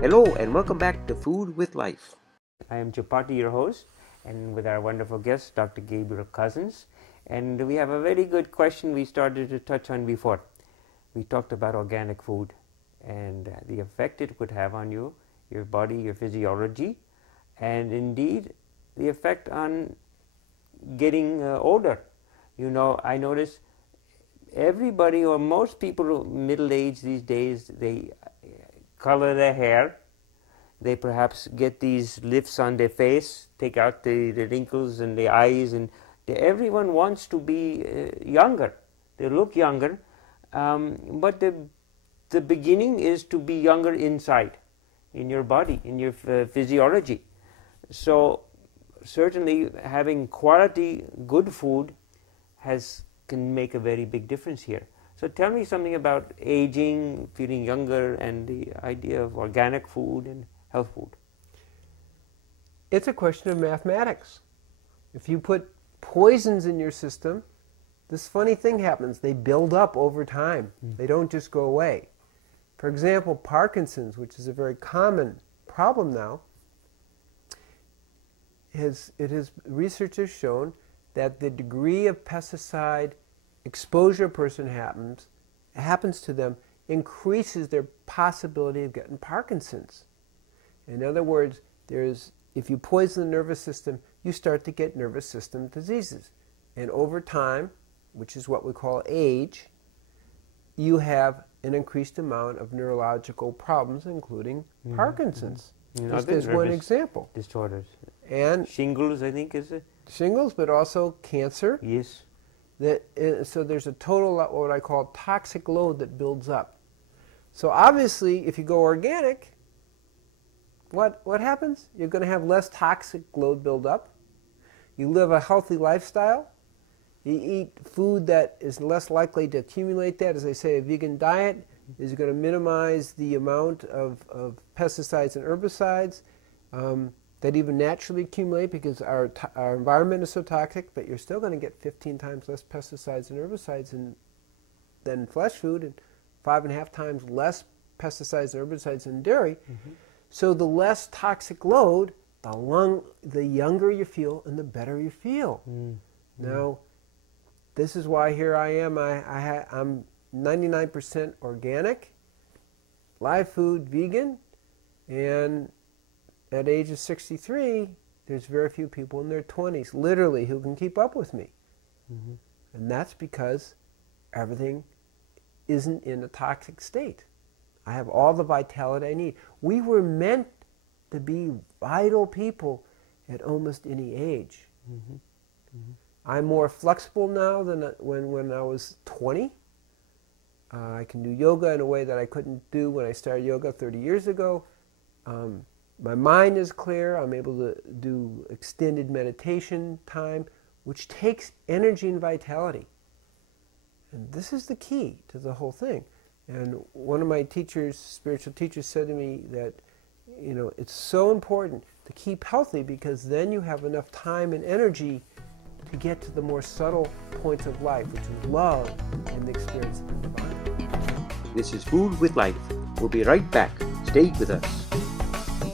Hello and welcome back to Food with Life. I am Chapati, your host, and with our wonderful guest, Dr. Gabriel Cousens. And we have a very good question we started to touch on before. We talked about organic food and the effect it could have on you, your body, your physiology, and indeed the effect on getting older. You know, I notice everybody or most people middle-aged these days, they color their hair. They perhaps get these lifts on their face, take out the wrinkles in the eyes, and everyone wants to be younger. They look younger, but the beginning is to be younger inside, in your body, in your physiology. So certainly having quality, good food can make a very big difference here. So tell me something about aging, feeling younger, and the idea of organic food and health food. It's a question of mathematics. If you put poisons in your system, this funny thing happens. They build up over time. They don't just go away. For example, Parkinson's, which is a very common problem now, research has shown that the degree of pesticide exposure a person happens to them increases their possibility of getting Parkinson's. In other words, if you poison the nervous system, you start to get nervous system diseases. And over time, which is what we call age, you have an increased amount of neurological problems, including Parkinson's. Just as one example. Disorders. And shingles, I think, is it? Shingles, but also cancer. Yes. So there's a total, what I call toxic load that builds up. So obviously, if you go organic, what happens? You're going to have less toxic load build up. You live a healthy lifestyle. You eat food that is less likely to accumulate that. As I say, a vegan diet is going to minimize the amount of pesticides and herbicides that even naturally accumulate because our environment is so toxic, but you're still going to get 15 times less pesticides and herbicides than fresh food and 5.5 times less pesticides and herbicides in dairy. So the less toxic load, the younger you feel and the better you feel. Now, this is why here I am. I'm 99% organic, live food, vegan, and at age of 63, there's very few people in their 20s, literally, who can keep up with me. And that's because everything isn't in a toxic state. I have all the vitality I need. We were meant to be vital people at almost any age. I'm more flexible now than when I was 20. I can do yoga in a way that I couldn't do when I started yoga 30 years ago. My mind is clear. I'm able to do extended meditation time, which takes energy and vitality. And this is the key to the whole thing. And one of my teachers, spiritual teachers, said to me that, you know, it's so important to keep healthy because then you have enough time and energy to get to the more subtle points of life, which is love and the experience of the divine. This is Food with Life. We'll be right back. Stay with us.